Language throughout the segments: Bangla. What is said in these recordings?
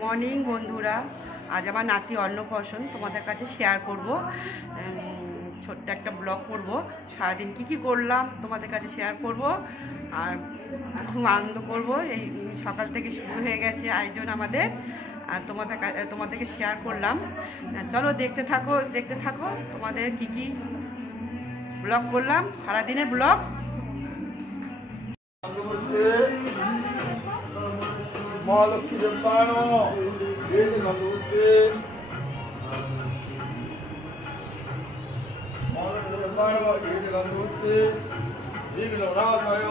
মর্নিং বন্ধুরা, আজ আমার নাতি অন্নপ্রাশন তোমাদের কাছে শেয়ার করব। ছোট্ট একটা ব্লগ করব, সারাদিন কি করলাম তোমাদের কাছে শেয়ার করব আর খুব আনন্দ করব। এই সকাল থেকে শুরু হয়ে গেছে আয়োজন আমাদের, আর তোমাদেরকে শেয়ার করলাম। চলো দেখতে থাকো তোমাদের কি ব্লগ করলাম, সারাদিনের ব্লগ। মহালক্ষ্মী দেবতায় নমঃ। বেদ গন্ধবুদ্ধে মহালক্ষ্মী দেবতায় নমঃ। বেদ গন্ধবুদ্ধে বিঘ্ন নাশায়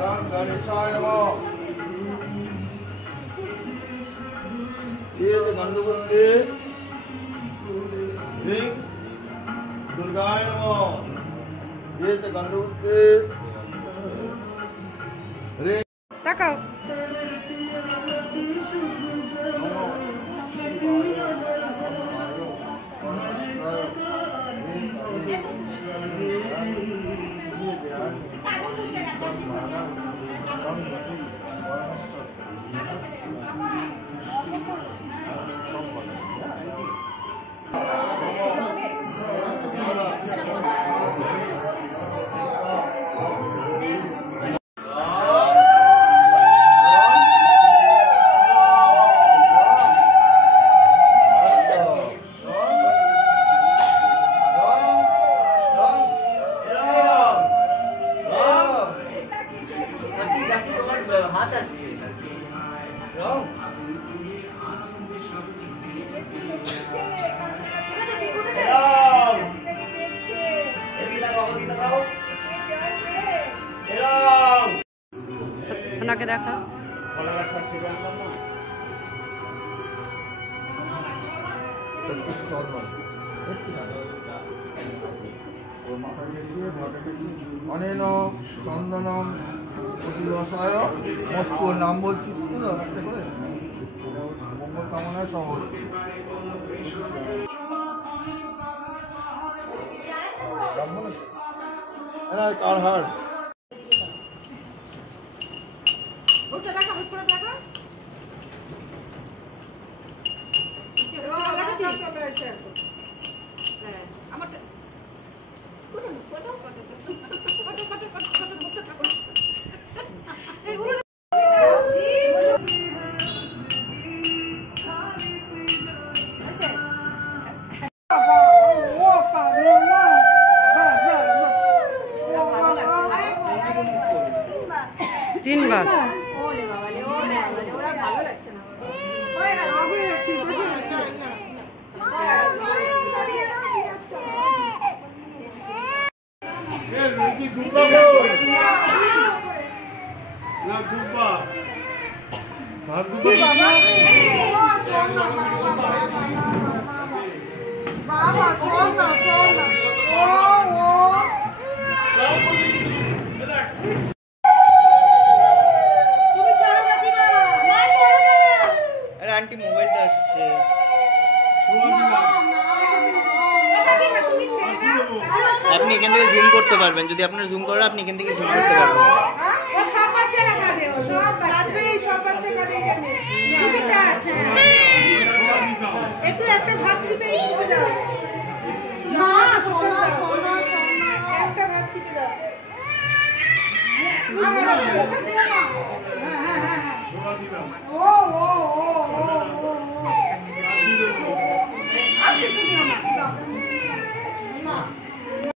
রাম গণেশায় নমঃ। বেদ গন্ধবুদ্ধে রিং দুর্গায় নমঃ। বেদ গন্ধবুদ্ধে রে তাকাও। সোনাকে দেখা। অনেন চন্দনম প্রতিরসায় মস্তু নাম বলছিস তো একটা করে মঙ্গল কামনায় সব হচ্ছে। কার হার তিনবার আন্টি মোবাইলটা আসছে। আপনি এখান থেকে জুম করতে পারবেন, যদি আপনার জুম করে আপনি এখান থেকে জুম করতে পারবেন। একটু একটা ভাত চিপে দিয়ে দাও, একটা ভাত চিপে দাও। ও